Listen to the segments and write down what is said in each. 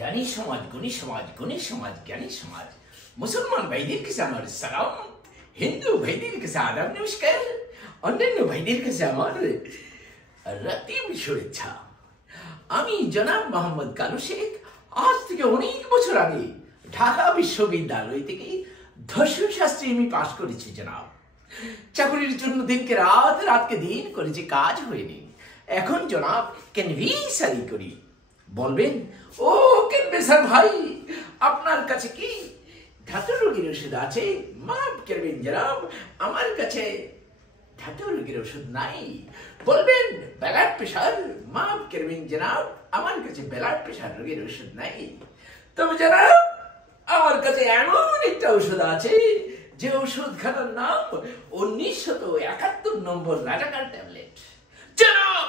জ্ঞানী সমাজ, গুণী সমাজ, গুণী সমাজ, জ্ঞানী সমাজ। মুসলমান ভাইদের কাছে আমার সালাম, হিন্দু ভাইদের কাছে আদাব নমস্কার, অন্যান্য ভাইদের কাছে আমার রক্তিম শুভেচ্ছা। আমি জনাব মোহাম্মদ কালু শেখ আজ থেকে অনেক বছর আগে ঢাকা বিশ্ববিদ্যালয় থেকে দর্শন শাস্ত্রে আমি পাশ করেছি জনাব। চাকরির জন্য দিনকে রাত, রাতকে দিন করেছি, কাজ হয়নি। এখন জনাব ক্যানভিসারি করি। বলবেন, ও ক্যানভিসার ভাই, আপনার কাছে কি ধাতু রোগীর ওষুধ আছে? মাফ করবেন জনাব, আমার কাছে ধাতু রোগীর ওষুধ নাই। বলবেন ব্লাড প্রেশার? মাফ করবেন জনাব, আমার কাছে ব্লাড প্রেশার রোগীর ওষুধ নাই। তবে জনাব আমার কাছে এমন একটা ওষুধ আছে যে ওষুধ খানার নাম 1971 নম্বর রাজাকার ট্যাবলেট। জনাব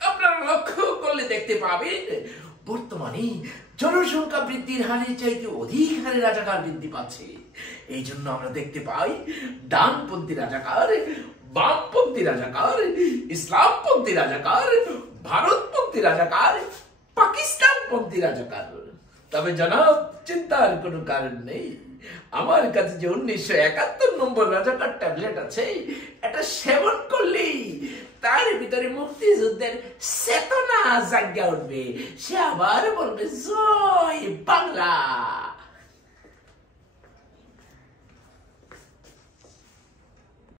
আপনারা লক্ষ্য করলে দেখতে পাবেন বর্তমানে জনসংখ্যা বৃদ্ধির হারের চাইতে অধিক হারে রাজাকার বৃদ্ধি পাচ্ছে। এই জন্য আমরা দেখতে পাই ডানপন্থী রাজাকার, বামপন্থী রাজাকার, ইসলামপন্থী রাজাকার, ভারতপন্থী রাজাকার, পাকিস্তানপন্থী রাজাকার। তবে জনাব চিন্তার কোনো কারণ নেই, আমার কাছে যে 1971 নম্বর রাজাকার ট্যাবলেট আছে, এটা সেবন করলেই তার ভিতরে মুক্তিযুদ্ধের চেতনা জাগ্যা উঠবে। সে আবার বলবে জয় বাংলা।